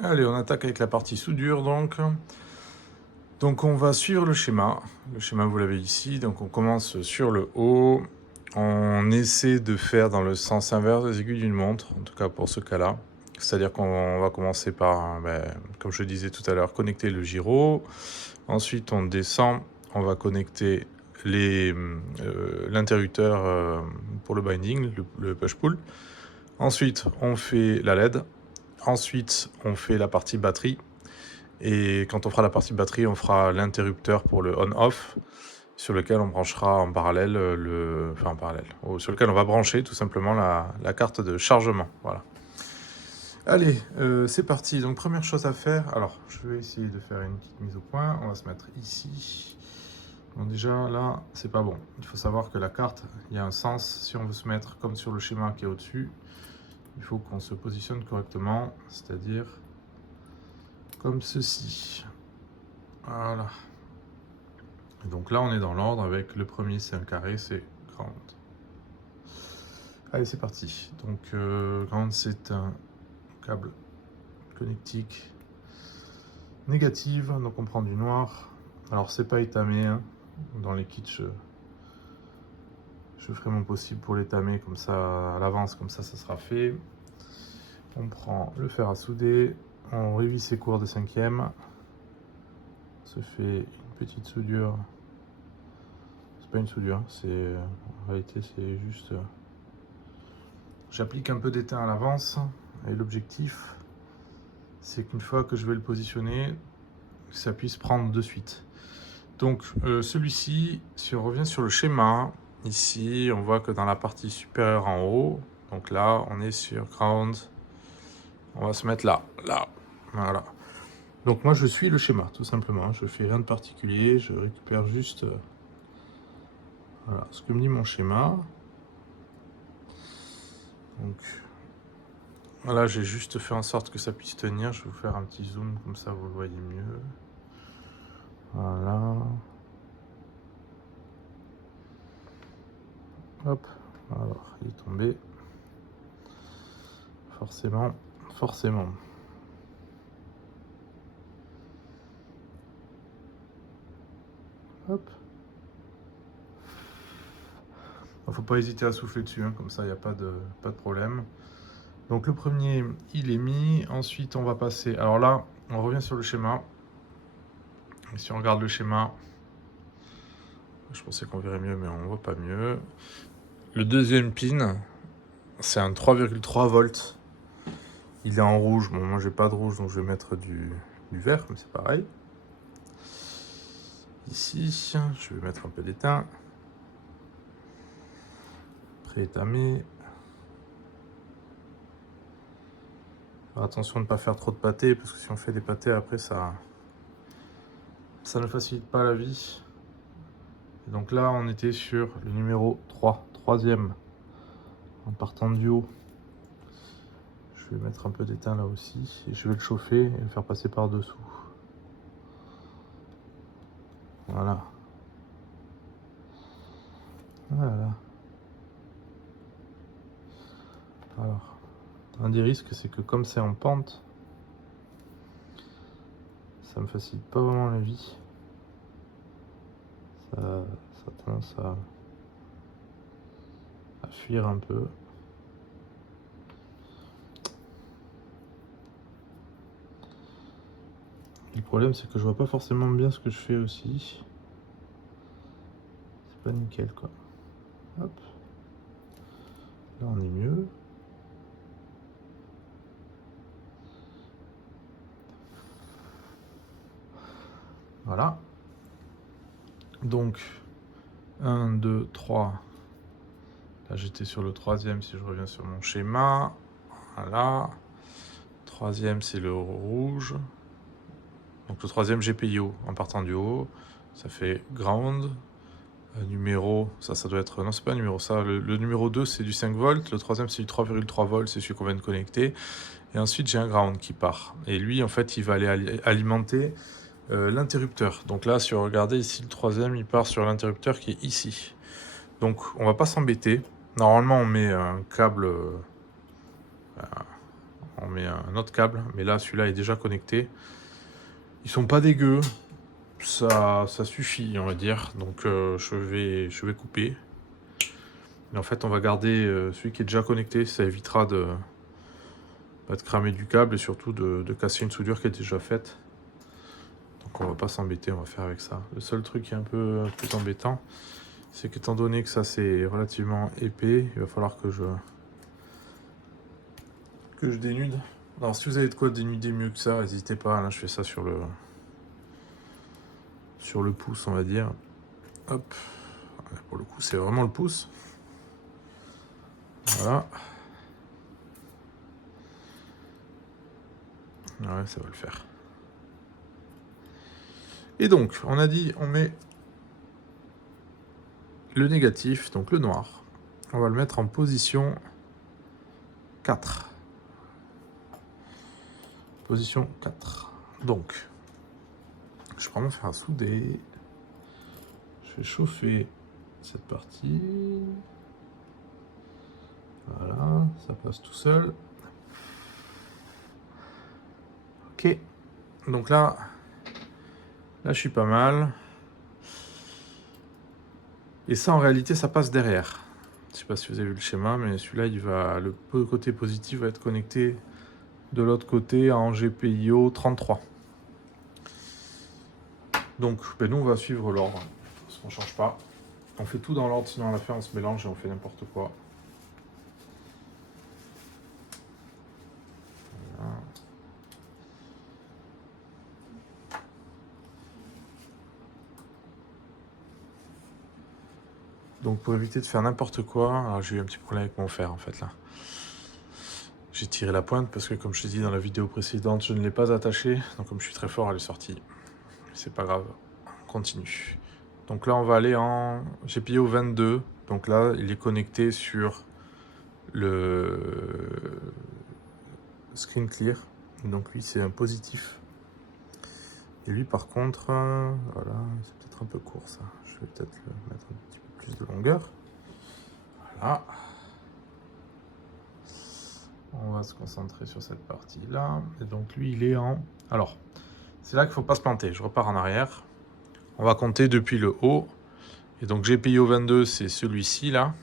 Allez, on attaque avec la partie soudure donc. Donc on va suivre le schéma. Le schéma, vous l'avez ici. Donc on commence sur le haut. On essaie de faire dans le sens inverse des aiguilles d'une montre, en tout cas pour ce cas-là. C'est-à-dire qu'on va commencer par, comme je le disais tout à l'heure, connecter le gyro. Ensuite, on descend. On va connecter l'interrupteur pour le binding, le push-pull. Ensuite, on fait la LED. Ensuite, on fait la partie batterie. Et quand on fera la partie batterie, on fera l'interrupteur pour le on-off, sur lequel on branchera en parallèle sur lequel on va brancher tout simplement la carte de chargement. Voilà. Allez, c'est parti. Donc première chose à faire, alors je vais essayer de faire une petite mise au point. On va se mettre ici. Donc déjà là, c'est pas bon. Il faut savoir que la carte, il y a un sens. Si on veut se mettre comme sur le schéma qui est au-dessus, il faut qu'on se positionne correctement, c'est-à-dire comme ceci. Voilà. Et donc là, on est dans l'ordre avec le premier, c'est un carré, c'est ground. Allez, c'est parti. Donc, ground, c'est un câble connectique négative. Donc, on prend du noir. Alors, c'est pas étamé. Hein. Dans les kits, je ferai mon possible pour l'étamer comme ça à l'avance, comme ça sera fait. On prend le fer à souder. On révise ses cours de 5e. On se fait une petite soudure. C'est pas une soudure, c'est en réalité c'est juste j'applique un peu d'étain à l'avance et l'objectif c'est qu'une fois que je vais le positionner, ça puisse prendre de suite. Donc celui-ci, si on revient sur le schéma, ici on voit que dans la partie supérieure en haut, donc là on est sur ground, on va se mettre là, voilà. Donc moi je suis le schéma tout simplement, je fais rien de particulier, je récupère juste voilà, ce que me dit mon schéma. Donc voilà, j'ai juste fait en sorte que ça puisse tenir. Je vais vous faire un petit zoom, comme ça vous le voyez mieux. Voilà. Hop. Alors, il est tombé. Forcément. Hop. Il ne faut pas hésiter à souffler dessus, hein, comme ça il n'y a pas de problème. Donc le premier, il est mis. Ensuite, on va passer... Alors là, on revient sur le schéma. Et si on regarde le schéma, je pensais qu'on verrait mieux, mais on ne voit pas mieux. Le deuxième pin, c'est un 3,3 volts. Il est en rouge. Bon, moi, j'ai pas de rouge, donc je vais mettre du vert, mais c'est pareil. Ici, je vais mettre un peu d'étain. Pré-étamé. Attention de ne pas faire trop de pâtés, parce que si on fait des pâtés, après, ça ne facilite pas la vie. Et donc là, on était sur le numéro 3, troisième, en partant du haut. Je vais mettre un peu d'étain là aussi, et je vais le chauffer et le faire passer par-dessous. Voilà. Voilà. Alors, un des risques, c'est que comme c'est en pente, ça me facilite pas vraiment la vie. Ça a tendance à fuir un peu. Le problème, c'est que je vois pas forcément bien ce que je fais aussi. C'est pas nickel, quoi. Hop. Là, on est mieux. Voilà. Donc, 1, 2, 3. Là, j'étais sur le troisième, si je reviens sur mon schéma. Voilà. Troisième, c'est le rouge. Donc, le troisième GPIO en partant du haut. Ça fait ground. Numéro, ça doit être... Non, c'est pas un numéro, ça. Le numéro 2, c'est du 5 volts. Le troisième, c'est du 3,3 volts. C'est celui qu'on vient de connecter. Et ensuite, j'ai un ground qui part. Et lui, en fait, il va aller alimenter l'interrupteur. Donc là, si vous regardez ici, le troisième, il part sur l'interrupteur qui est ici. Donc, on va pas s'embêter. Normalement, on met un câble... on met un autre câble. Mais là, celui-là est déjà connecté. Ils sont pas dégueux. Ça suffit, on va dire. Donc je vais couper. Et en fait, on va garder celui qui est déjà connecté. Ça évitera de cramer du câble et surtout de casser une soudure qui est déjà faite. Donc on va pas s'embêter, on va faire avec ça. Le seul truc qui est un peu plus embêtant, c'est qu'étant donné que ça c'est relativement épais, il va falloir que je dénude. Alors si vous avez de quoi dénuder mieux que ça, n'hésitez pas. Là je fais ça sur le pouce, on va dire. Hop. Pour le coup c'est vraiment le pouce. Voilà. Ouais, ça va le faire. Et donc, on a dit, on met le négatif, donc le noir. On va le mettre en position 4. Position 4. Donc, je prends mon fer à souder. Je fais chauffer cette partie. Voilà, ça passe tout seul. Ok. Donc là, je suis pas mal. Et ça, en réalité, ça passe derrière. Je sais pas si vous avez vu le schéma, mais celui-là, le côté positif va être connecté de l'autre côté en GPIO 33. Donc, nous, on va suivre l'ordre, parce qu'on change pas. On fait tout dans l'ordre, sinon à la fin, on se mélange et on fait n'importe quoi. Voilà. Donc pour éviter de faire n'importe quoi, alors j'ai eu un petit problème avec mon fer en fait là. J'ai tiré la pointe parce que comme je t'ai dit dans la vidéo précédente, je ne l'ai pas attachée. Donc comme je suis très fort, elle est sortie. C'est pas grave, on continue. Donc là on va aller en GPIO 22. Donc là il est connecté sur le screen clear. Donc lui c'est un positif. Et lui par contre, voilà, c'est peut-être un peu court ça. Je vais peut-être le mettre un petit peu plus de longueur. Voilà. On va se concentrer sur cette partie-là. Et donc lui, il est en... Alors, c'est là qu'il ne faut pas se planter. Je repars en arrière. On va compter depuis le haut. Et donc GPIO 22, c'est celui-ci, là.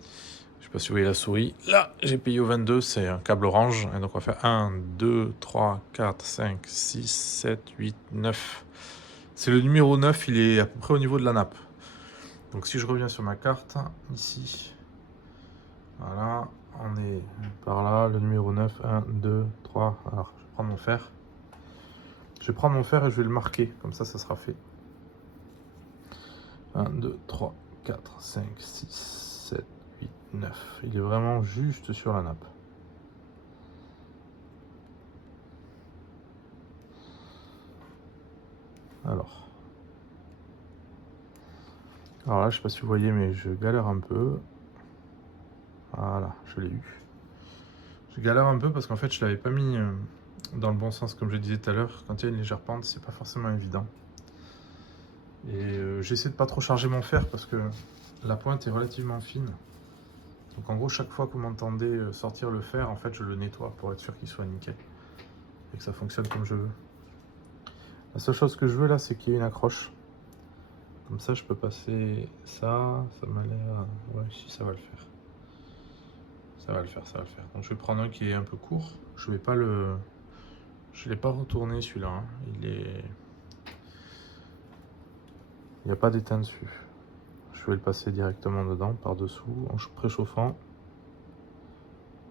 Je ne sais pas si vous voyez la souris. Là, GPIO 22, c'est un câble orange. Et donc on va faire 1, 2, 3, 4, 5, 6, 7, 8, 9. C'est le numéro 9, il est à peu près au niveau de la nappe. Donc si je reviens sur ma carte, ici, voilà, on est par là, le numéro 9, 1, 2, 3, alors je vais prendre mon fer. Je vais prendre mon fer et je vais le marquer, comme ça sera fait. 1, 2, 3, 4, 5, 6, 7, 8, 9. Il est vraiment juste sur la nappe. Alors là, je sais pas si vous voyez, mais je galère un peu. Voilà, je l'ai eu. Je galère un peu parce qu'en fait, je l'avais pas mis dans le bon sens, comme je le disais tout à l'heure. Quand il y a une légère pente, c'est pas forcément évident. Et j'essaie de pas trop charger mon fer parce que la pointe est relativement fine. Donc en gros, chaque fois que vous m'entendez sortir le fer, en fait, je le nettoie pour être sûr qu'il soit nickel. Et que ça fonctionne comme je veux. La seule chose que je veux là, c'est qu'il y ait une accroche. Comme ça, je peux passer ça. Ça m'a l'air... Ouais, si, ça va le faire. Ça va le faire, ça va le faire. Donc je vais prendre un qui est un peu court. Je vais pas le... Je l'ai pas retourné celui-là. Hein. Il n'y a pas d'étain dessus. Je vais le passer directement dedans, par-dessous, en préchauffant.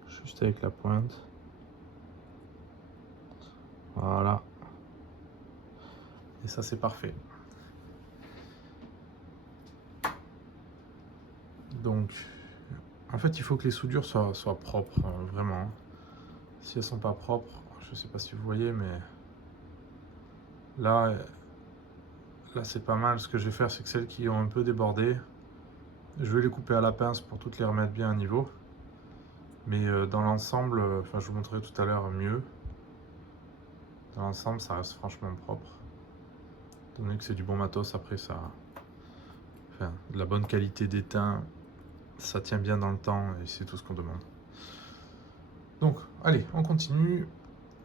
Juste avec la pointe. Voilà. Et ça, c'est parfait. Donc, en fait, il faut que les soudures soient propres, vraiment. Si elles sont pas propres, je sais pas si vous voyez, mais là c'est pas mal. Ce que je vais faire, c'est que celles qui ont un peu débordé, je vais les couper à la pince pour toutes les remettre bien à niveau. Mais dans l'ensemble, enfin je vous montrerai tout à l'heure mieux. Dans l'ensemble, ça reste franchement propre. Étant donné que c'est du bon matos, après ça, enfin, de la bonne qualité d'étain, ça tient bien dans le temps et c'est tout ce qu'on demande. Donc, allez, on continue.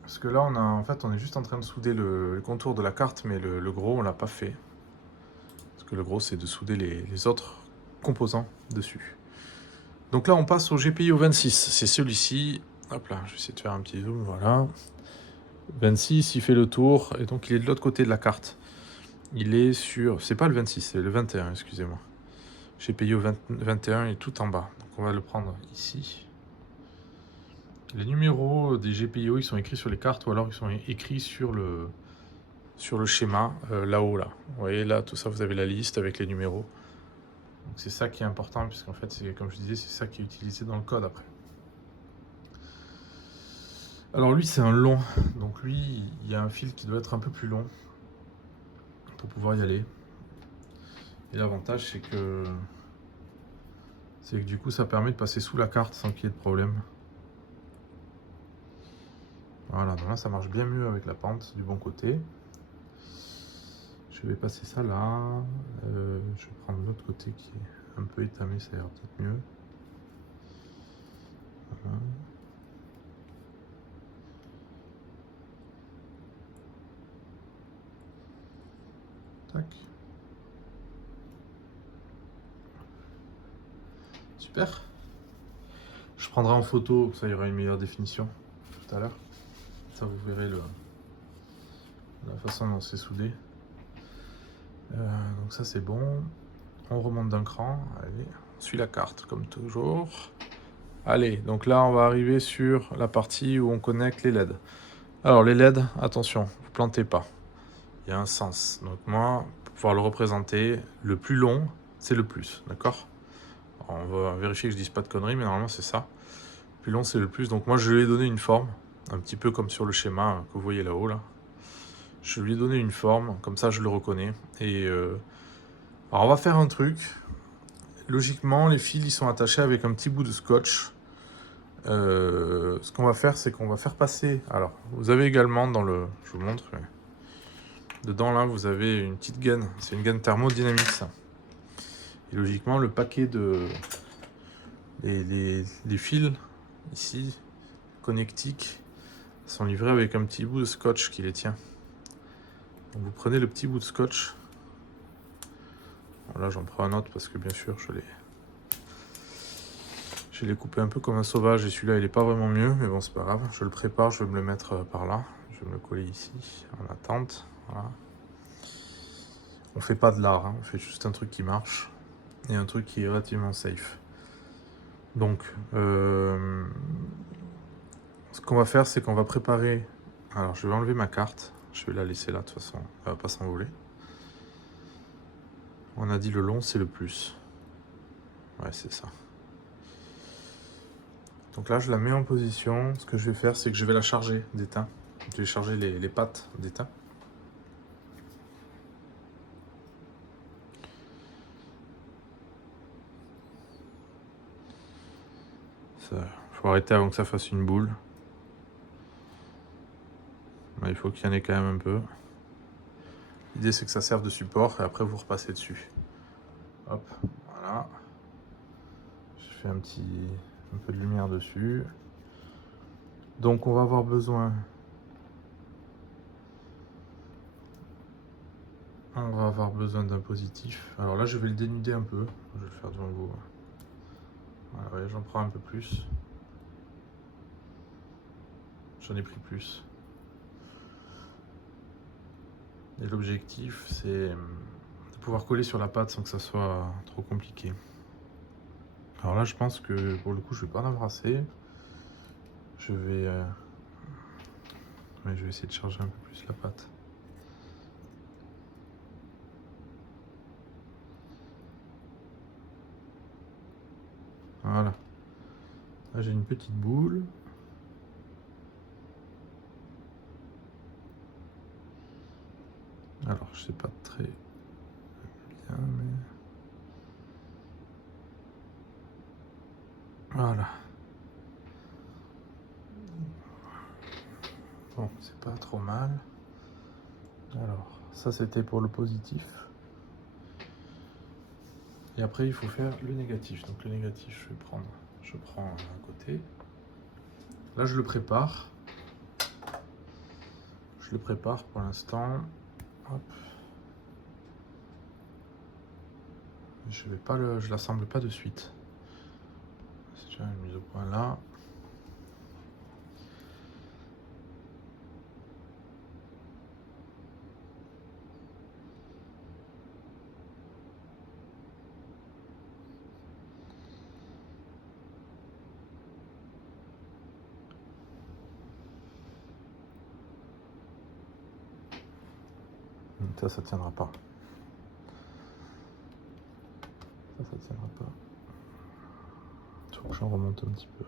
Parce que là, on est juste en train de souder le contour de la carte, mais le gros, on l'a pas fait. Parce que le gros, c'est de souder les autres composants dessus. Donc là, on passe au GPIO 26. C'est celui-ci. Hop là, je vais essayer de faire un petit zoom, voilà. 26, il fait le tour, et donc il est de l'autre côté de la carte. Il est sur... C'est pas le 26, c'est le 21, excusez-moi. GPIO 21 est tout en bas. Donc on va le prendre ici. Les numéros des GPIO, ils sont écrits sur les cartes, ou alors ils sont écrits sur le schéma, là-haut, là. Vous voyez, là, tout ça, vous avez la liste avec les numéros. Donc c'est ça qui est important, puisqu'en fait, comme je disais, c'est ça qui est utilisé dans le code après. Alors lui, c'est un long. Donc lui, il y a un fil qui doit être un peu plus long pour pouvoir y aller. Et l'avantage, c'est que du coup, ça permet de passer sous la carte sans qu'il y ait de problème. Voilà, donc là, ça marche bien mieux avec la pente du bon côté. Je vais passer ça là. Je vais prendre l'autre côté qui est un peu étamé, ça ira peut-être mieux. Voilà. Tac. Super. Je prendrai en photo, ça y aura une meilleure définition tout à l'heure. Ça, vous verrez la façon dont c'est soudé. Donc ça, c'est bon. On remonte d'un cran. Allez, on suit la carte comme toujours. Allez, donc là, on va arriver sur la partie où on connecte les LED. Alors, les LED, attention, vous plantez pas. Il y a un sens. Donc moi, pour pouvoir le représenter, le plus long, c'est le plus, d'accord? On va vérifier que je dise pas de conneries, mais normalement, c'est ça. Le plus long, c'est le plus. Donc moi, je lui ai donné une forme, un petit peu comme sur le schéma que vous voyez là-haut, là. Je lui ai donné une forme, comme ça, je le reconnais. Et alors, on va faire un truc. Logiquement, les fils, ils sont attachés avec un petit bout de scotch. Ce qu'on va faire, c'est qu'on va faire passer... Alors, vous avez également dans le... Je vous montre. Mais... Dedans, là, vous avez une petite gaine. C'est une gaine thermodynamique, ça. Et logiquement, le paquet de... Les fils, ici, connectiques, sont livrés avec un petit bout de scotch qui les tient. Donc, vous prenez le petit bout de scotch. Bon, là, j'en prends un autre parce que, bien sûr, je l'ai coupé un peu comme un sauvage et celui-là il est pas vraiment mieux, mais bon c'est pas grave, je le prépare, je vais me le mettre par là, je vais me le coller ici en attente, voilà. On fait pas de l'art, hein. On fait juste un truc qui marche et un truc qui est relativement safe. Donc ce qu'on va faire, c'est qu'on va préparer, alors je vais enlever ma carte, je vais la laisser là de toute façon, elle va pas s'envoler. On a dit le long c'est le plus, ouais c'est ça. Donc là, je la mets en position. Ce que je vais faire, c'est que je vais la charger d'étain. Je vais charger les pattes d'étain. Il faut arrêter avant que ça fasse une boule. Mais il faut qu'il y en ait quand même un peu. L'idée, c'est que ça serve de support et après, vous repassez dessus. Hop, voilà. Je fais un peu de lumière dessus. Donc, on va avoir besoin... d'un positif. Alors là, je vais le dénuder un peu. Je vais le faire devant vous. Voilà, ouais, j'en prends un peu plus. J'en ai pris plus. Et l'objectif, c'est de pouvoir coller sur la pâte sans que ça soit trop compliqué. Alors là, je pense que pour le coup, je vais pas en avoir assez. Je vais essayer de charger un peu plus la pâte. Voilà. Là, j'ai une petite boule. Alors, je sais pas très bien, mais... Voilà. Bon, c'est pas trop mal. Alors, ça, c'était pour le positif. Et après, il faut faire le négatif. Donc, le négatif, je prends un côté. Là, je le prépare. Je le prépare pour l'instant. Hop. Je l'assemble pas de suite. C'est déjà une mise au point là. Ça tiendra pas. Ça tiendra pas. Il faut que j'en remonte un petit peu.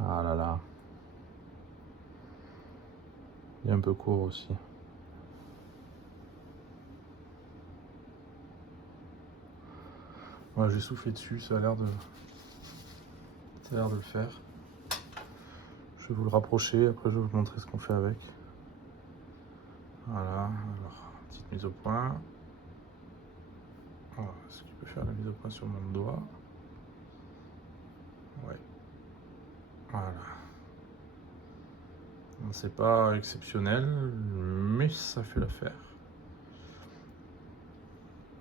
Ah là là. Il est un peu court aussi. Ouais, j'ai soufflé dessus, ça a l'air de le faire. Je vais vous le rapprocher, après je vais vous montrer ce qu'on fait avec. Voilà, alors, petite mise au point. Voilà, est-ce qu'il peut faire la mise au point sur mon doigt? Ouais. Voilà. C'est pas exceptionnel, mais ça fait l'affaire.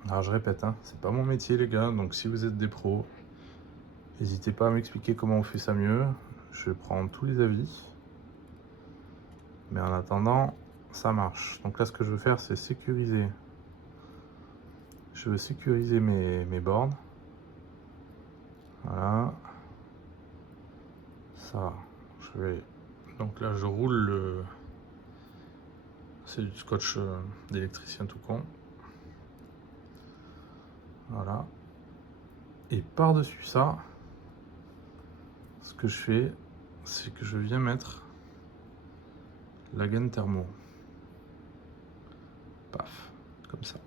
Alors je répète, hein, c'est pas mon métier les gars, donc si vous êtes des pros, n'hésitez pas à m'expliquer comment on fait ça mieux. Je prends tous les avis. Mais en attendant, ça marche. Donc là, ce que je veux faire, c'est sécuriser. Je veux sécuriser mes bornes. Voilà. Ça, je vais... Donc là, je roule le... C'est du scotch d'électricien tout con. Voilà. Et par-dessus ça, ce que je fais, c'est que je viens mettre la gaine thermo. Paf, comme ça.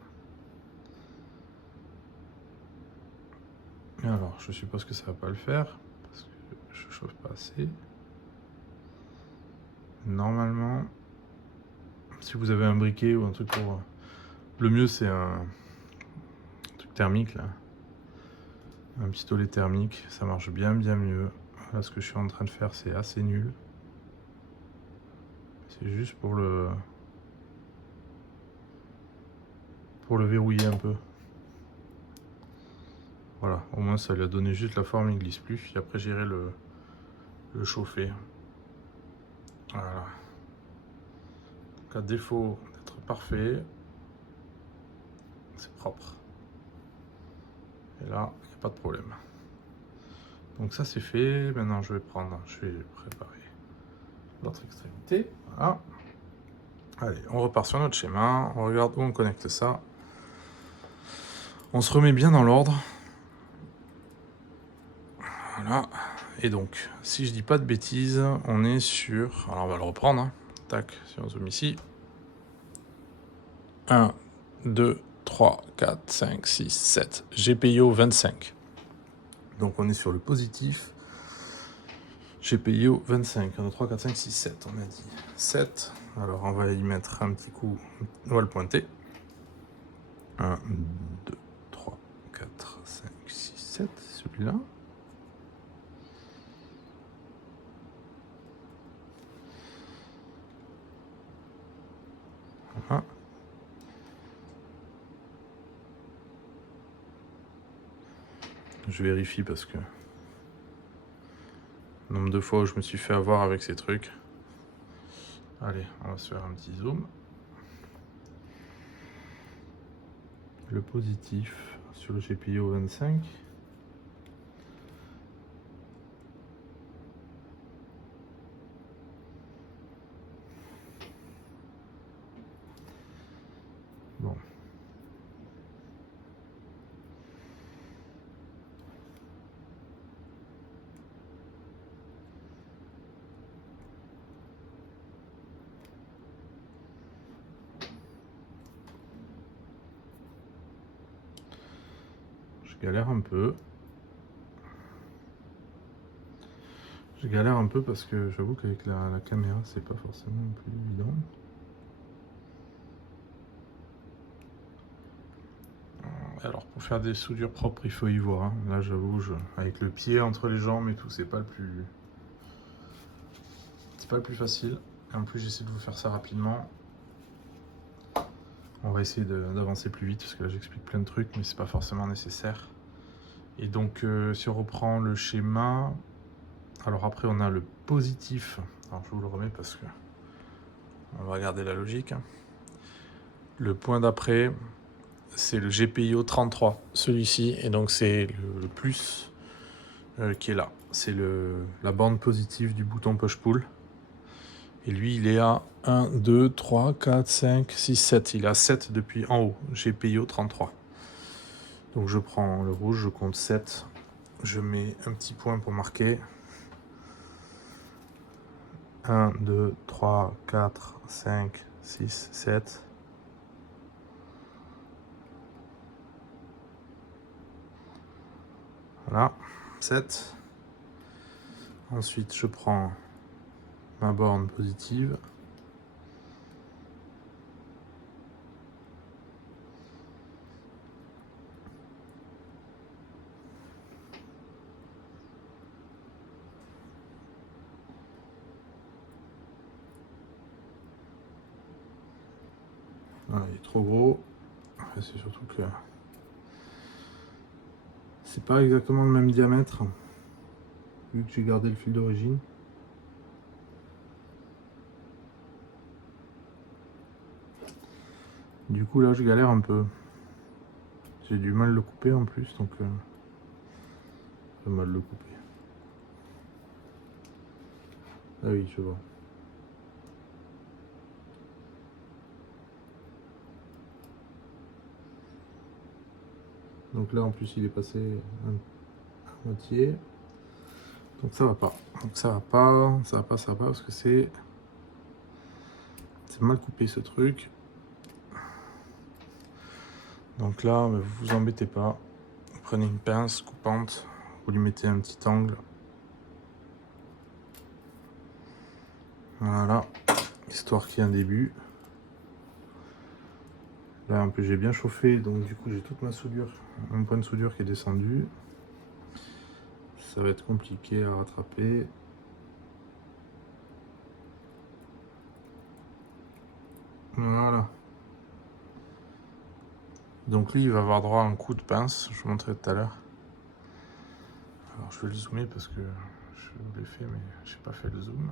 Et alors, je suppose que ça va pas le faire, parce que je chauffe pas assez. Normalement, si vous avez un briquet ou un truc pour... Le mieux, c'est un truc thermique, là. Un pistolet thermique, ça marche bien mieux. Là, ce que je suis en train de faire, c'est assez nul. C'est juste pour le verrouiller un peu. Voilà, au moins ça lui a donné juste la forme, il glisse plus. Et après j'irai le chauffer. Voilà. Donc à défaut d'être parfait, c'est propre. Et là, il n'y a pas de problème. Donc ça c'est fait. Maintenant je vais préparer l'autre extrémité. Voilà. Allez, on repart sur notre schéma. On regarde où on connecte ça. On se remet bien dans l'ordre. Voilà. Et donc, si je dis pas de bêtises, on est sur... Alors on va le reprendre. Hein. Tac, si on zoome ici. 1, 2, 3, 4, 5, 6, 7. GPIO 25. Donc on est sur le positif. GPIO 25. 1, 2, 3, 4, 5, 6, 7. On a dit 7. Alors on va y mettre un petit coup. On va le pointer. 1, 2, 3, 4, 5, 6, 7. Celui-là. Voilà. Je vérifie parce que le nombre de fois où je me suis fait avoir avec ces trucs. Allez, on va se faire un petit zoom. Le positif sur le GPIO 25. Bon. Je galère un peu. Je galère un peu parce que j'avoue qu'avec la caméra, c'est pas forcément plus évident. Alors pour faire des soudures propres, il faut y voir. Hein. Là, j'avoue, avec le pied entre les jambes et tout, c'est pas le plus facile. Et en plus, j'essaie de vous faire ça rapidement. On va essayer d'avancer plus vite parce que là, j'explique plein de trucs, mais c'est pas forcément nécessaire. Et donc, si on reprend le schéma, alors après, on a le positif. Alors, je vous le remets parce que on va regarder la logique. Hein. Le point d'après, c'est le GPIO 33, celui-ci, et donc c'est le plus qui est là. C'est la bande positive du bouton push-pull. Et lui, il est à 1, 2, 3, 4, 5, 6, 7. Il est à 7 depuis en haut, GPIO 33. Donc je prends le rouge, je compte 7. Je mets un petit point pour marquer. 1, 2, 3, 4, 5, 6, 7. Voilà, 7. Ensuite, je prends ma borne positive. Voilà, il est trop gros. Enfin, c'est surtout que c'est pas exactement le même diamètre, vu que j'ai gardé le fil d'origine. Du coup, là, je galère un peu. J'ai du mal à le couper en plus, donc j'ai mal le couper. Ah oui, je vois. Donc là, en plus, il est passé à moitié. Donc ça va pas. Donc ça va pas, ça va pas, ça va pas, parce que c'est mal coupé ce truc. Donc là, vous vous embêtez pas. Vous prenez une pince coupante, vous lui mettez un petit angle. Voilà, histoire qu'il y ait un début. Là, un peu, j'ai bien chauffé, donc du coup, j'ai toute ma soudure, mon point de soudure qui est descendu. Ça va être compliqué à rattraper. Voilà. Donc lui, il va avoir droit à un coup de pince, je vous montrerai tout à l'heure. Alors je vais le zoomer parce que je l'ai fait, mais je n'ai pas fait le zoom.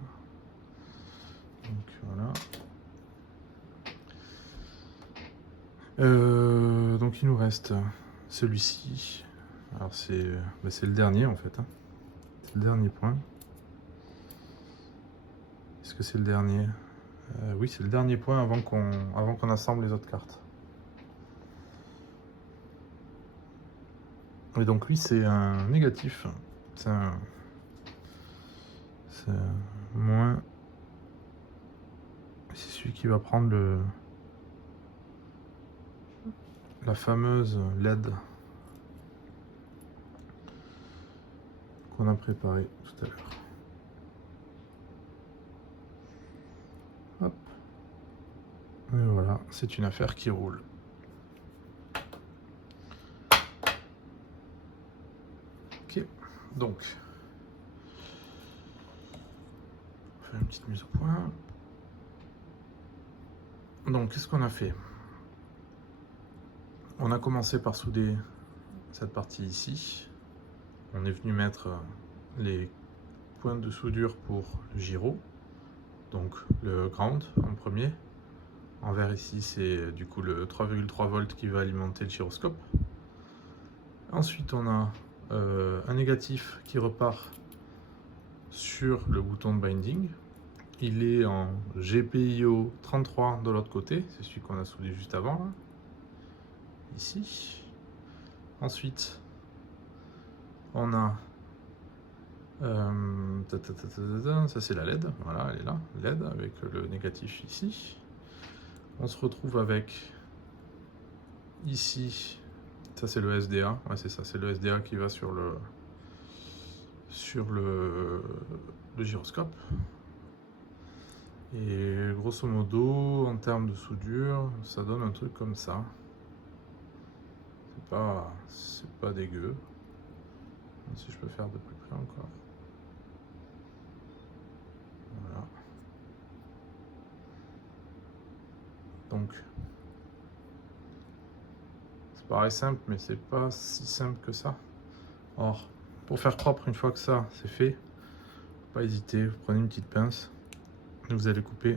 Donc voilà. Donc il nous reste celui-ci. Alors c'est le dernier en fait. Hein. C'est le dernier point. Est-ce que c'est le dernier? Oui, c'est le dernier point avant qu'on assemble les autres cartes. Et donc lui, c'est un négatif. C'est un moins. C'est celui qui va prendre la fameuse LED qu'on a préparée tout à l'heure. Hop. Et voilà, c'est une affaire qui roule. Ok, donc on va faire une petite mise au point. Donc qu'est-ce qu'on a fait? On a commencé par souder cette partie ici. On est venu mettre les points de soudure pour le gyro, donc le ground en premier. En vert ici, c'est du coup le 3,3 volts qui va alimenter le gyroscope. Ensuite, on a un négatif qui repart sur le bouton de binding. Il est en GPIO 33 de l'autre côté, c'est celui qu'on a soudé juste avant, là. Ici. Ensuite, on a ça c'est la LED, voilà, elle est là, LED avec le négatif ici. On se retrouve avec ici, ça c'est le SDA, ouais c'est ça, c'est le SDA qui va sur le le gyroscope. Et grosso modo, en termes de soudure, ça donne un truc comme ça. C'est pas dégueu. Si je peux faire de plus près encore. Voilà. Donc, ça paraît simple, mais c'est pas si simple que ça. Or, pour faire propre, une fois que ça c'est fait, pas hésiter, vous prenez une petite pince, et vous allez couper.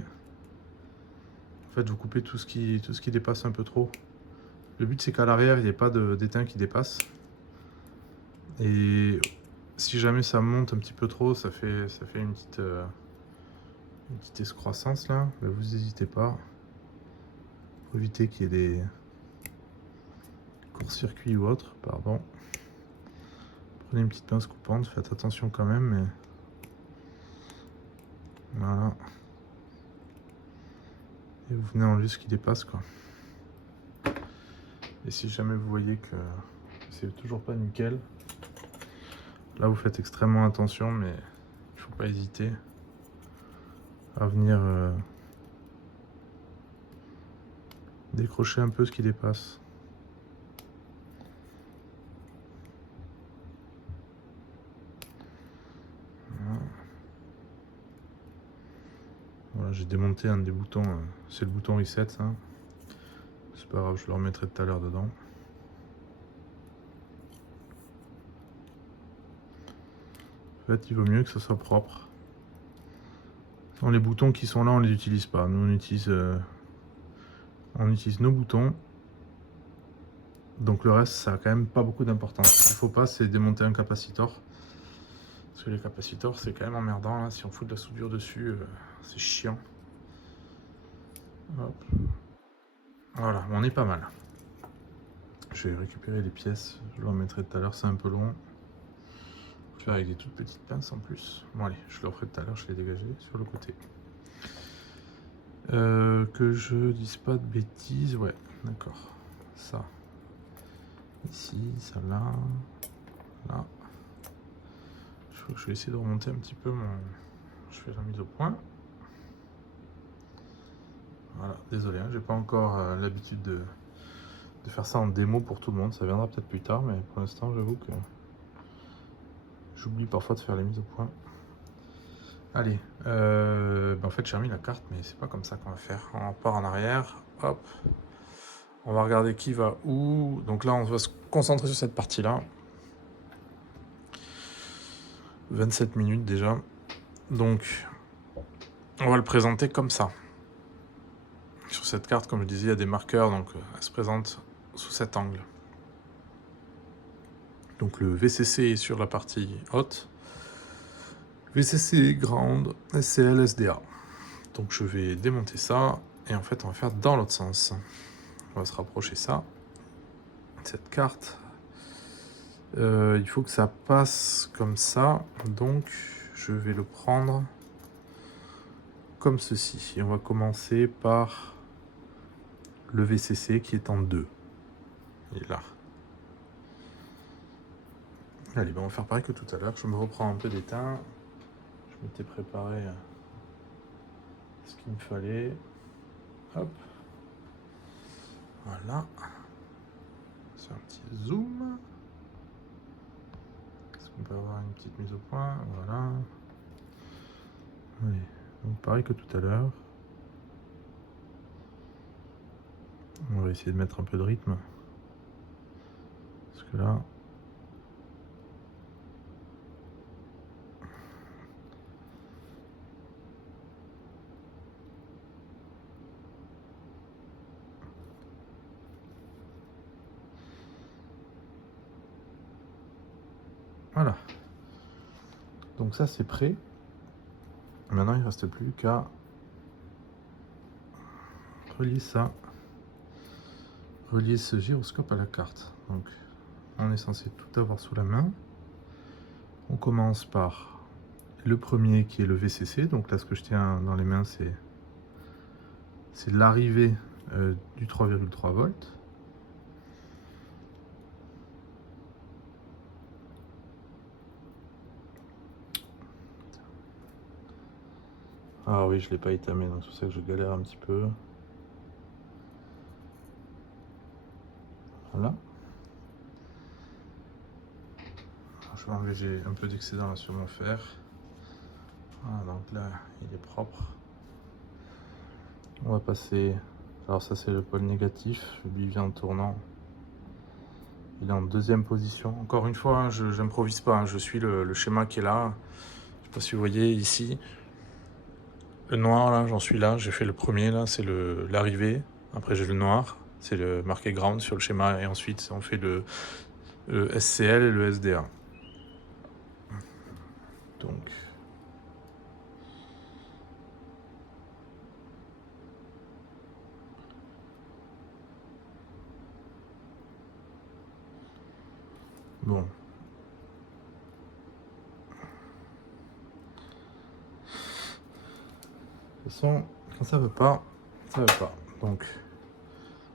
En fait, vous coupez tout ce qui dépasse un peu trop. Le but, c'est qu'à l'arrière, il n'y ait pas d'étain qui dépasse. Et si jamais ça monte un petit peu trop, ça fait une petite excroissance là. Ben, vous n'hésitez pas. Pour éviter qu'il y ait des court-circuits ou autre, pardon. Prenez une petite pince coupante, faites attention quand même, mais voilà. Et vous venez enlever ce qui dépasse, quoi. Et si jamais vous voyez que c'est toujours pas nickel, là vous faites extrêmement attention, mais il faut pas hésiter à venir décrocher un peu ce qui dépasse. Voilà, j'ai démonté un des boutons, c'est le bouton reset, ça. C'est pas grave, je le remettrai tout à l'heure dedans. En fait, il vaut mieux que ça soit propre. Sans les boutons qui sont là, on les utilise pas. Nous, on utilise nos boutons. Donc le reste, ça a quand même pas beaucoup d'importance. Ce qu'il faut pas, c'est démonter un capacitor. Parce que les capacitors, c'est quand même emmerdant. Là. Si on fout de la soudure dessus, c'est chiant. Hop. Voilà, on est pas mal. Je vais récupérer les pièces. Je le remettrai tout à l'heure, c'est un peu long. Je vais faire avec des toutes petites pinces en plus. Bon allez, je le referai tout à l'heure, je l'ai dégagé sur le côté. Que je dise pas de bêtises, ouais, d'accord. Ça. Ici, ça là. Là. Je vais essayer de remonter un petit peu mon... Je fais la mise au point. Voilà, désolé, hein, j'ai pas encore l'habitude de faire ça en démo pour tout le monde. Ça viendra peut-être plus tard, mais pour l'instant, j'avoue que j'oublie parfois de faire les mises au point. Allez, en fait j'ai remis la carte, mais c'est pas comme ça qu'on va faire. On part en arrière, hop. On va regarder qui va où. Donc là, on va se concentrer sur cette partie-là. 27 minutes déjà. Donc, on va le présenter comme ça. Sur cette carte, comme je disais, il y a des marqueurs, donc elle se présente sous cet angle. Donc le VCC est sur la partie haute. VCC ground, SCL, SDA. Donc je vais démonter ça, et en fait on va faire dans l'autre sens. On va se rapprocher ça. Cette carte, il faut que ça passe comme ça, donc je vais le prendre comme ceci. Et on va commencer par le VCC qui est en 2. Et là. Allez, on va faire pareil que tout à l'heure. Je me reprends un peu d'étain. Je m'étais préparé ce qu'il me fallait. Hop. Voilà. C'est un petit zoom. Est-ce qu'on peut avoir une petite mise au point? Voilà. Allez. Donc pareil que tout à l'heure. On va essayer de mettre un peu de rythme. Parce que là... Voilà. Donc ça c'est prêt. Maintenant il ne reste plus qu'à relier ça. Relier ce gyroscope à la carte. Donc on est censé tout avoir sous la main. On commence par le premier qui est le VCC. Donc là ce que je tiens dans les mains c'est l'arrivée du 3,3 volts. Ah oui, je l'ai pas étamé, donc c'est pour ça que je galère un petit peu. Voilà. Je vais enlever, j'ai un peu d'excédent là sur mon fer. Voilà, donc là, il est propre. On va passer... Alors ça, c'est le pôle négatif. Lui, il vient en tournant. Il est en deuxième position. Encore une fois, hein, je n'improvise pas. Hein, je suis le schéma qui est là. Je ne sais pas si vous voyez ici. Le noir, là, j'en suis là. J'ai fait le premier, là, c'est l'arrivée. Après, j'ai le noir. C'est le marqué ground sur le schéma. Et ensuite, on fait le SCL et le SDA. Donc... Bon. De toute façon, quand ça veut pas, ça veut pas. Donc,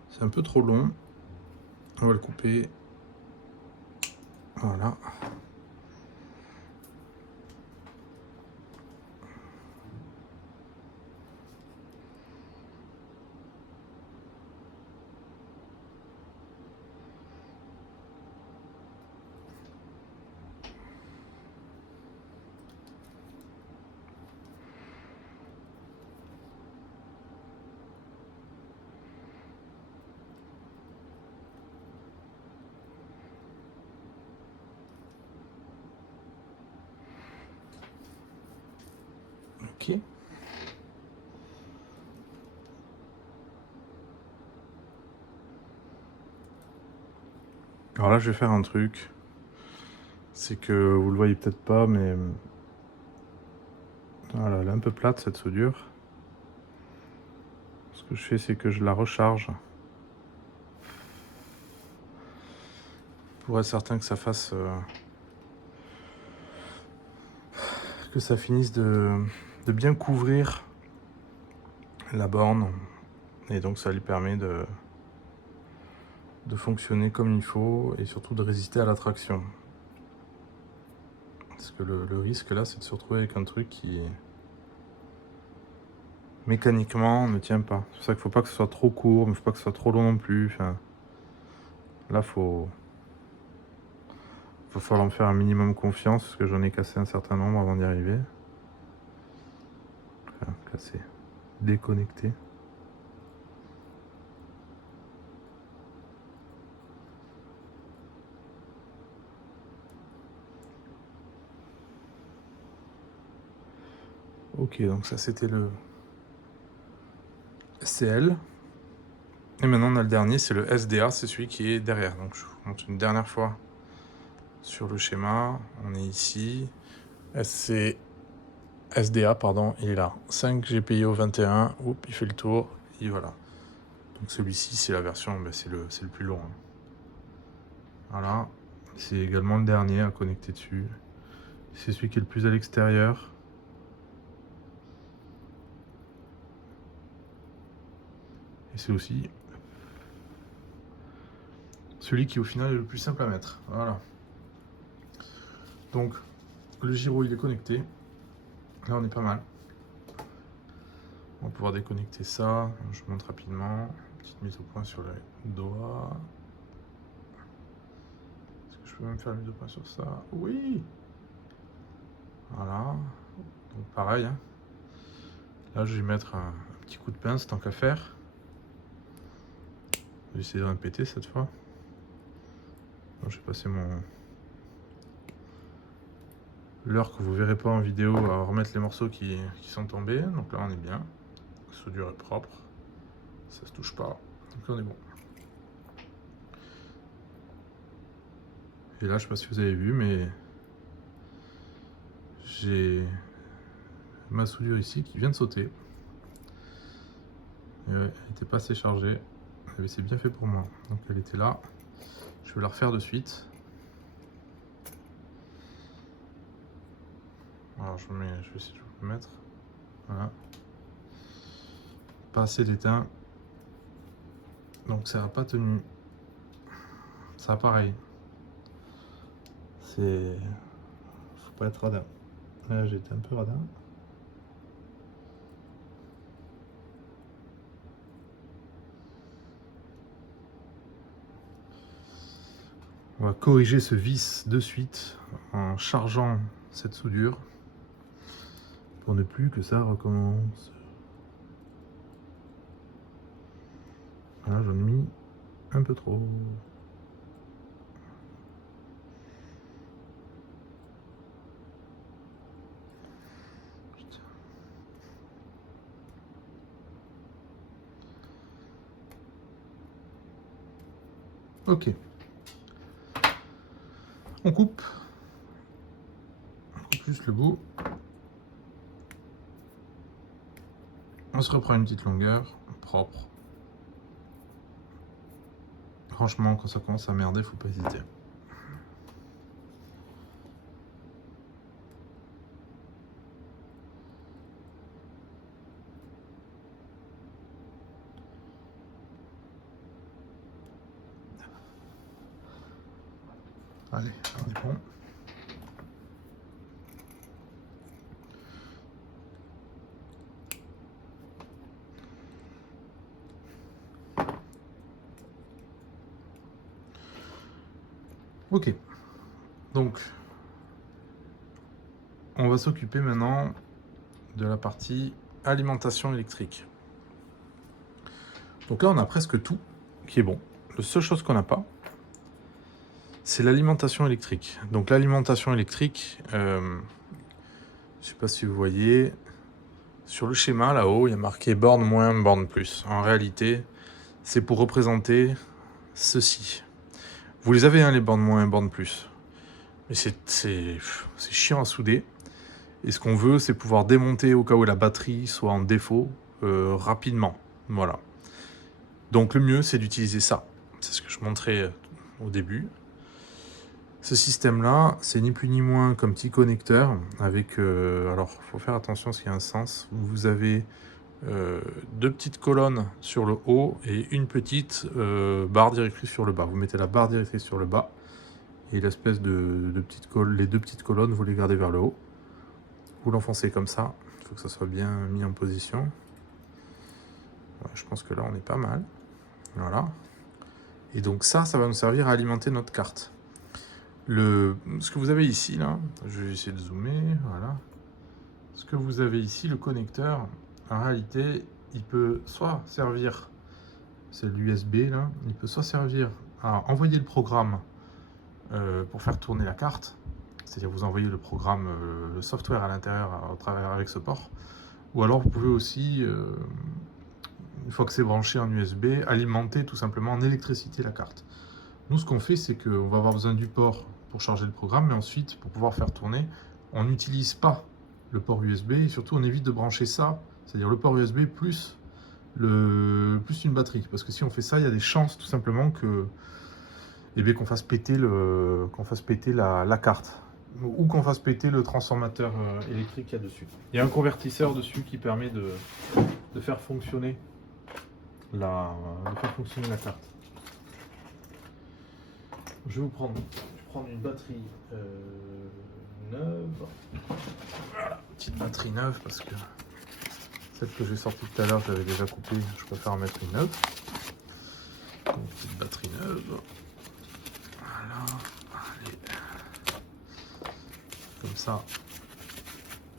c'est un peu trop long. On va le couper. Voilà. Ok. Alors là, je vais faire un truc. C'est que vous le voyez peut-être pas, mais voilà, elle est un peu plate cette soudure. Ce que je fais, c'est que je la recharge pour être certain que ça fasse, que ça finisse de bien couvrir la borne, et donc ça lui permet de fonctionner comme il faut et surtout de résister à la traction. Parce que le risque là, c'est de se retrouver avec un truc qui mécaniquement ne tient pas. C'est pour ça qu'il ne faut pas que ce soit trop court, mais il ne faut pas que ce soit trop long non plus. Enfin, là, va falloir me faire un minimum confiance, parce que j'en ai cassé un certain nombre avant d'y arriver. Enfin, cassé, déconnecté. Ok, donc ça c'était le SCL. Et maintenant on a le dernier, c'est le SDA, c'est celui qui est derrière. Donc je vous montre une dernière fois sur le schéma. On est ici. SDA, pardon, il est là. 5 GPIO 21, oups, il fait le tour, et voilà. Donc celui-ci, c'est la version, ben, c'est le plus long. Hein. Voilà. C'est également le dernier à connecter dessus. C'est celui qui est le plus à l'extérieur. Et c'est aussi celui qui au final est le plus simple à mettre. Voilà. Donc le gyro il est connecté. Là on est pas mal. On va pouvoir déconnecter ça. Je vous montre rapidement. Petite mise au point sur les doigts. Est-ce que je peux même faire une mise au point sur ça? Oui. Voilà. Donc pareil. Hein. Là je vais mettre un petit coup de pince tant qu'à faire. Je vais essayer de répéter cette fois. Je vais passer l'heure que vous verrez pas en vidéo à remettre les morceaux qui sont tombés. Donc là on est bien. La soudure est propre. Ça se touche pas. Donc là on est bon. Et là je sais pas si vous avez vu mais j'ai ma soudure ici qui vient de sauter. Et ouais, elle n'était pas assez chargée. Mais c'est bien fait pour moi. Donc elle était là. Je vais la refaire de suite. Alors je vais essayer de vous mettre. Voilà. Pas assez d'étain. Donc ça n'a pas tenu. Ça pareil. C'est. Faut pas être radin. Là j'étais un peu radin. va corriger ce vice de suite en chargeant cette soudure pour ne plus que ça recommence. Voilà, j'en ai mis un peu trop. Ok. On coupe juste le bout. On se reprend une petite longueur propre. Franchement, quand ça commence à merder, faut pas hésiter. Allez, on est bon. Ok, donc on va s'occuper maintenant de la partie alimentation électrique. Donc là on a presque tout qui est bon. La seule chose qu'on n'a pas, c'est l'alimentation électrique. Donc l'alimentation électrique, je ne sais pas si vous voyez, sur le schéma là-haut il y a marqué borne moins, borne plus. En réalité, c'est pour représenter ceci. Vous les avez, hein, les bornes moins, bornes plus. Mais c'est chiant à souder. Et ce qu'on veut, c'est pouvoir démonter au cas où la batterie soit en défaut rapidement. Voilà. Donc le mieux, c'est d'utiliser ça. C'est ce que je montrais au début. Ce système-là, c'est ni plus ni moins qu'un petit connecteur avec... alors, il faut faire attention parce qu'il y a un sens. Vous avez deux petites colonnes sur le haut et une petite barre directrice sur le bas. Vous mettez la barre directrice sur le bas et l'espèce de petite les deux petites colonnes, vous les gardez vers le haut. Vous l'enfoncez comme ça. Il faut que ça soit bien mis en position. Ouais, je pense que là, on est pas mal. Voilà. Et donc ça va nous servir à alimenter notre carte. Ce que vous avez ici, là, je vais essayer de zoomer, voilà. Ce que vous avez ici, le connecteur, en réalité, il peut soit servir, c'est l'USB, là, il peut soit servir à envoyer le programme pour faire tourner la carte, c'est-à-dire vous envoyez le programme, le software à l'intérieur, au travers avec ce port, ou alors vous pouvez aussi, une fois que c'est branché en USB, alimenter tout simplement en électricité la carte. Nous, ce qu'on fait, c'est qu'on va avoir besoin du port pour charger le programme, mais ensuite, pour pouvoir faire tourner, on n'utilise pas le port USB, et surtout, on évite de brancher ça, c'est-à-dire le port USB plus une batterie. Parce que si on fait ça, il y a des chances tout simplement que, qu'on fasse péter, la carte, ou qu'on fasse péter le transformateur électrique qu'il y a dessus. Il y a un convertisseur dessus qui permet de faire fonctionner la carte. Je vais prendre une batterie neuve. Voilà, petite batterie neuve parce que celle que j'ai sortie tout à l'heure, j'avais déjà coupée. Je préfère en mettre une neuve. Une petite batterie neuve. Voilà. Allez. Comme ça,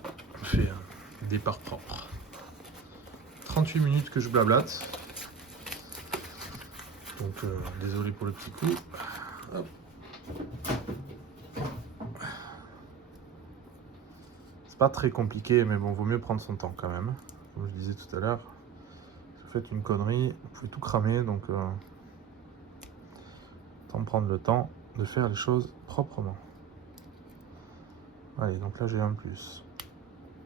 on fait un départ propre. 38 minutes que je blablate. Donc, désolé pour le petit coup. Hop. C'est pas très compliqué, mais bon, vaut mieux prendre son temps quand même. Comme je disais tout à l'heure, si vous faites une connerie, vous pouvez tout cramer, donc autant prendre le temps de faire les choses proprement. Allez, donc là j'ai un plus,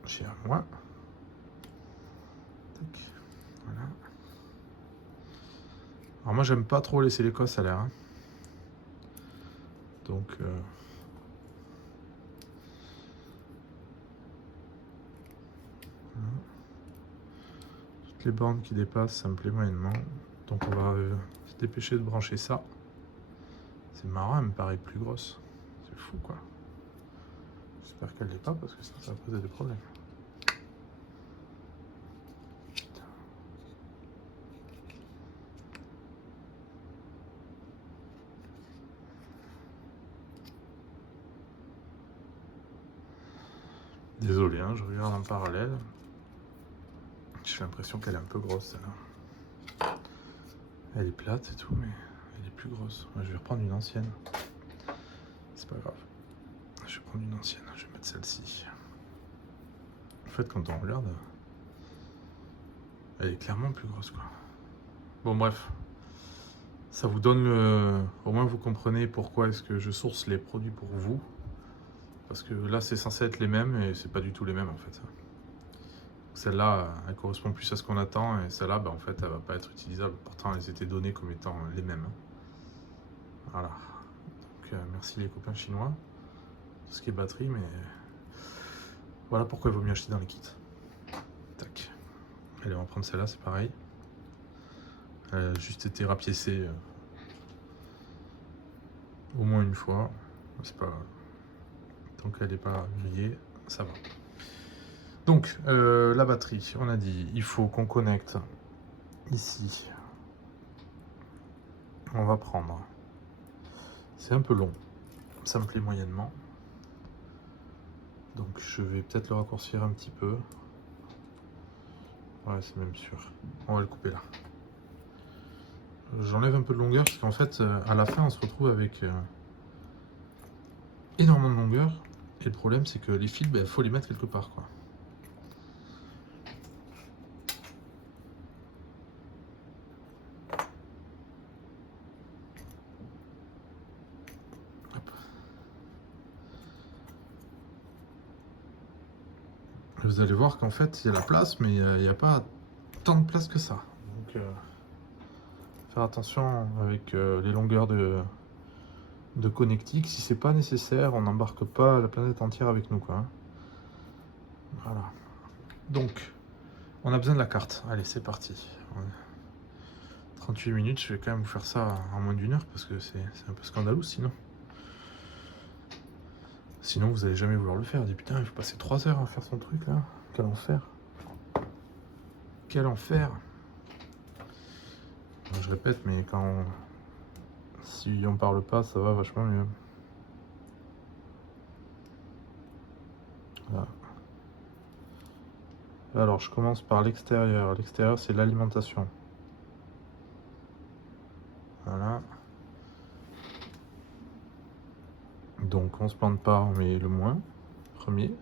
j'ai un moins. Tac. Voilà. Alors moi j'aime pas trop laisser l'Écosse à l'air, hein. Donc voilà. Toutes les bornes qui dépassent, ça me plaît moyennement. Donc on va se dépêcher de brancher ça. C'est marrant, elle me paraît plus grosse. C'est fou quoi. J'espère qu'elle l'est pas parce que ça va poser des problèmes. désolé, hein, je regarde en parallèle. J'ai l'impression qu'elle est un peu grosse, celle-là. Elle est plate et tout, mais elle est plus grosse. Je vais reprendre une ancienne. C'est pas grave. Je vais prendre une ancienne, je vais mettre celle-ci. En fait, quand on regarde, elle est clairement plus grosse, quoi. Bon, bref. Ça vous donne le... Au moins, vous comprenez pourquoi est-ce que je source les produits pour vous. Parce que là, c'est censé être les mêmes et c'est pas du tout les mêmes, en fait. Celle-là, elle correspond plus à ce qu'on attend et celle-là, en fait, elle va pas être utilisable. Pourtant, elles étaient données comme étant les mêmes. Voilà. Donc, merci les copains chinois. Tout ce qui est batterie, mais... Voilà pourquoi il vaut mieux acheter dans les kits. Tac. Allez, on va prendre celle-là, c'est pareil. Elle a juste été rapiécée au moins une fois. C'est pas... Tant qu'elle n'est pas grillée, ça va. Donc, la batterie, on a dit, il faut qu'on connecte ici. On va prendre... C'est un peu long, ça me plaît moyennement. Donc je vais peut-être le raccourcir un petit peu. Ouais, c'est même sûr. On va le couper là. J'enlève un peu de longueur parce qu'en fait, à la fin, on se retrouve avec énormément de longueur. Et le problème, c'est que les fils, il faut les mettre quelque part, quoi. Hop. Vous allez voir qu'en fait, il y a la place, mais il n'y a pas tant de place que ça. Donc, faire attention avec les longueurs de connectique. Si c'est pas nécessaire, on n'embarque pas la planète entière avec nous, quoi. Voilà. Donc, on a besoin de la carte. Allez, c'est parti. 38 minutes, je vais quand même vous faire ça en moins d'une heure parce que c'est un peu scandaleux sinon. Sinon, vous allez jamais vouloir le faire. Dis putain, il faut passer 3 heures à faire son truc là. Quel enfer. Quel enfer. Je répète, mais si on parle pas, ça va vachement mieux. Voilà. Alors, je commence par l'extérieur. L'extérieur, c'est l'alimentation. Voilà. Donc, on se plante pas, on met le moins. Premier.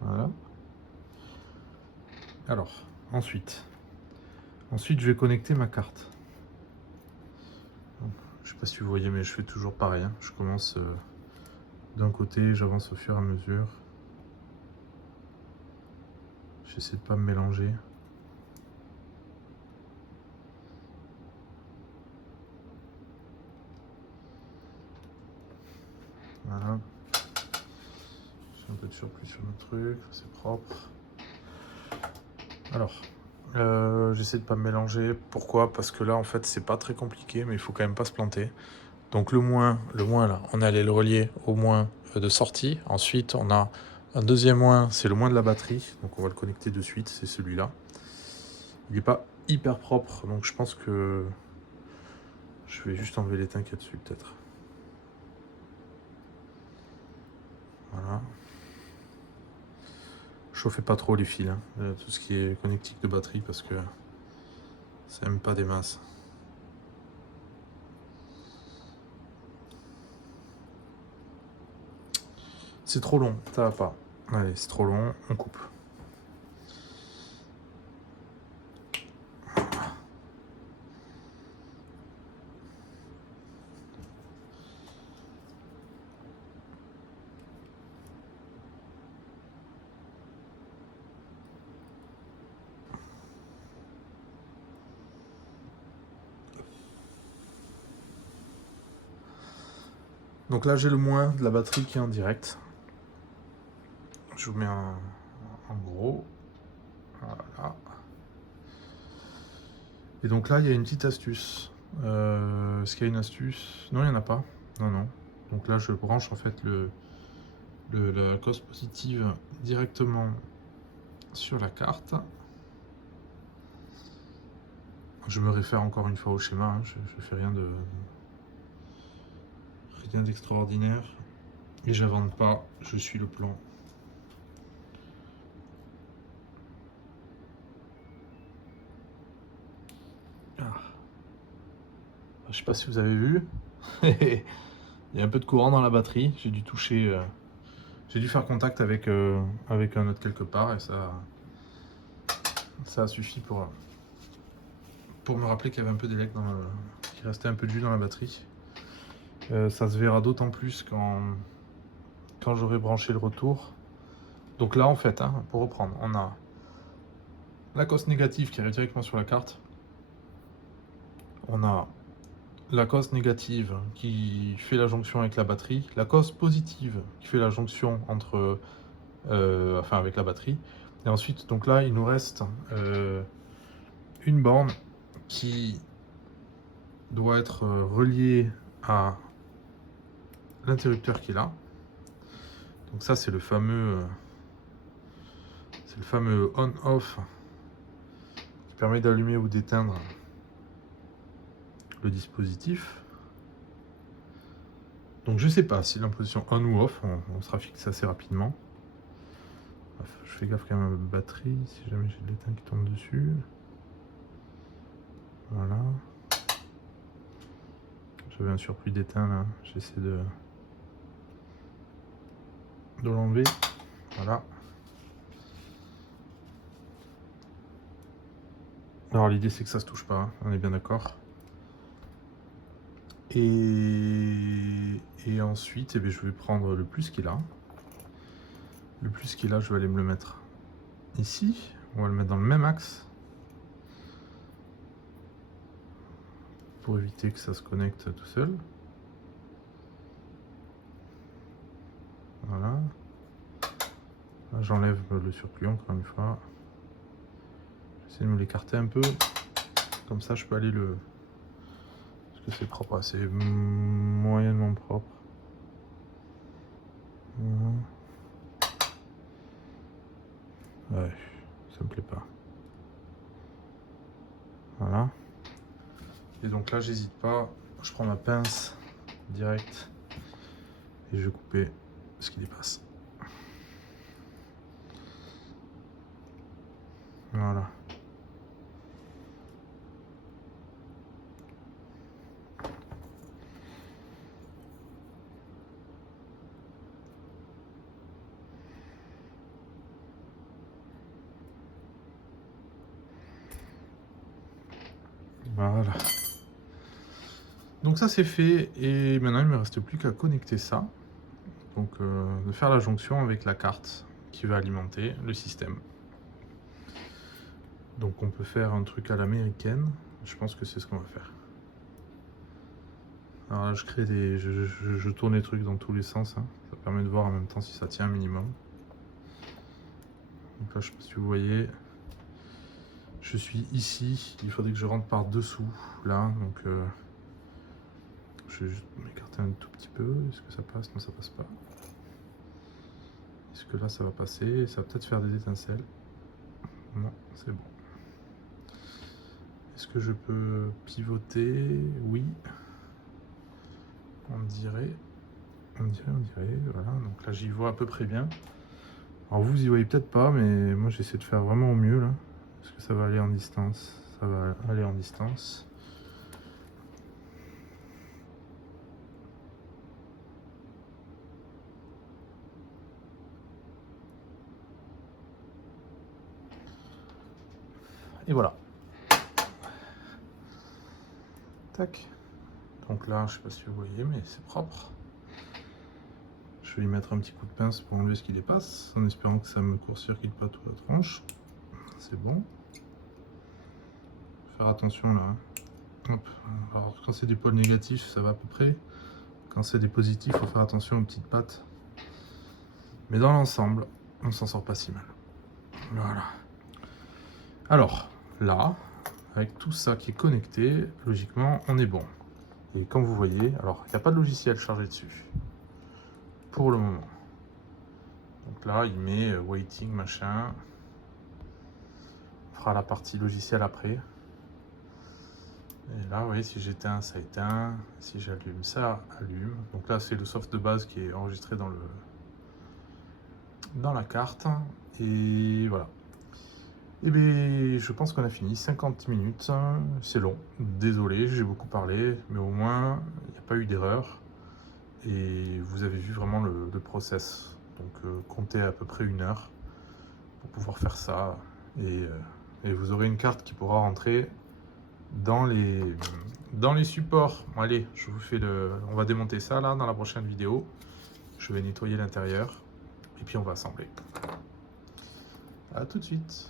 Voilà. Alors, ensuite, je vais connecter ma carte. Je sais pas si vous voyez, mais je fais toujours pareil. Hein. Je commence d'un côté, j'avance au fur et à mesure. J'essaie de pas me mélanger. Voilà. J'ai un peu de surplus sur le truc, c'est propre. Alors, j'essaie de pas me mélanger. Pourquoi? Parce que là, en fait, c'est pas très compliqué, mais il faut quand même pas se planter. Donc le moins là, on allait le relier au moins de sortie. Ensuite, on a un deuxième moins, c'est le moins de la batterie. Donc on va le connecter de suite, c'est celui-là. Il n'est pas hyper propre, donc je pense que je vais juste enlever l'étain qu'il y a dessus, peut-être. Voilà. Chauffez pas trop les fils, hein, tout ce qui est connectique de batterie, parce que ça aime pas des masses. C'est trop long, ça va pas. Allez, c'est trop long, on coupe. Donc là, j'ai le moins de la batterie qui est en direct. Je vous mets en gros. Voilà. Et donc là, il y a une petite astuce. Est-ce qu'il y a une astuce? Non, il n'y en a pas. Non. Donc là, je branche en fait la cause positive directement sur la carte. Je me réfère encore une fois au schéma, hein. Je ne fais rien rien d'extraordinaire. Et j'invente pas, je suis le plan. Ah. Je sais pas si vous avez vu. Il y a un peu de courant dans la batterie. J'ai dû toucher. J'ai dû faire contact avec un autre quelque part et ça a suffi pour me rappeler qu'il y avait un peu d'élect qu'il restait un peu de jus dans la batterie. Ça se verra d'autant plus quand j'aurai branché le retour. Donc là en fait, hein, pour reprendre, on a la cos négative qui arrive directement sur la carte. On a la cos négative qui fait la jonction avec la batterie, la cos positive qui fait la jonction avec la batterie. Et ensuite, donc là, il nous reste une borne qui doit être reliée à l'interrupteur qui est là. Donc ça, c'est le fameux on-off qui permet d'allumer ou d'éteindre le dispositif. Donc je sais pas si l'imposition on ou off, on sera fixé assez rapidement. Je fais gaffe quand même à ma batterie, si jamais j'ai de l'étain qui tombe dessus. Voilà. J'avais un surplus d'étain là, j'essaie de l'enlever. Voilà. Alors l'idée c'est que ça se touche pas, hein, on est bien d'accord. Et ensuite, eh bien, je vais prendre le plus qu'il a. Le plus qu'il a, je vais aller me le mettre ici. On va le mettre dans le même axe. Pour éviter que ça se connecte tout seul. Voilà. J'enlève le surplus encore une fois. J'essaie de me l'écarter un peu. Comme ça, je peux aller le... Parce que c'est propre, c'est moyennement propre. Voilà. Ouais, ça me plaît pas. Voilà. Et donc là, j'hésite pas. Je prends ma pince direct et je vais couper ce qui dépasse. Voilà. Voilà. Donc ça c'est fait et maintenant il ne me reste plus qu'à connecter ça. Donc de faire la jonction avec la carte qui va alimenter le système. Donc on peut faire un truc à l'américaine. Je pense que c'est ce qu'on va faire. Alors là je crée je tourne les trucs dans tous les sens. Hein. Ça permet de voir en même temps si ça tient un minimum. Donc là je sais pas si vous voyez. Je suis ici. Il faudrait que je rentre par dessous. Là. Donc je vais juste m'écarter un tout petit peu. Est-ce que ça passe? Non, ça passe pas. Est-ce que là ça va passer? Ça va peut-être faire des étincelles. Non, c'est bon. Est-ce que je peux pivoter? Oui. On dirait. Voilà, donc là j'y vois à peu près bien. Alors vous y voyez peut-être pas, mais moi j'essaie de faire vraiment au mieux là. Parce que ça va aller en distance. Ça va aller en distance. Et voilà. Tac. Donc là, je sais pas si vous voyez, mais c'est propre. Je vais y mettre un petit coup de pince pour enlever ce qui dépasse, en espérant que ça me court-circuite pas toute la tronche. C'est bon. Faire attention là. Hop. Alors quand c'est des pôles négatifs, ça va à peu près. Quand c'est des positifs, il faut faire attention aux petites pattes. Mais dans l'ensemble, on s'en sort pas si mal. Voilà. Alors, là, avec tout ça qui est connecté, logiquement, on est bon. Et comme vous voyez, alors, il n'y a pas de logiciel chargé dessus. Pour le moment. Donc là, il met waiting, machin. On fera la partie logicielle après. Et là, vous voyez, si j'éteins, ça éteint. Si j'allume, ça allume. Donc là, c'est le soft de base qui est enregistré dans la carte. Et voilà. Et bien, je pense qu'on a fini. 50 minutes, c'est long. Désolé, j'ai beaucoup parlé, mais au moins, il n'y a pas eu d'erreur. Et vous avez vu vraiment le process. Donc, comptez à peu près 1 heure pour pouvoir faire ça. Et vous aurez une carte qui pourra rentrer dans les supports. Bon, allez, je vous fais on va démonter ça là dans la prochaine vidéo. Je vais nettoyer l'intérieur et puis on va assembler. À tout de suite.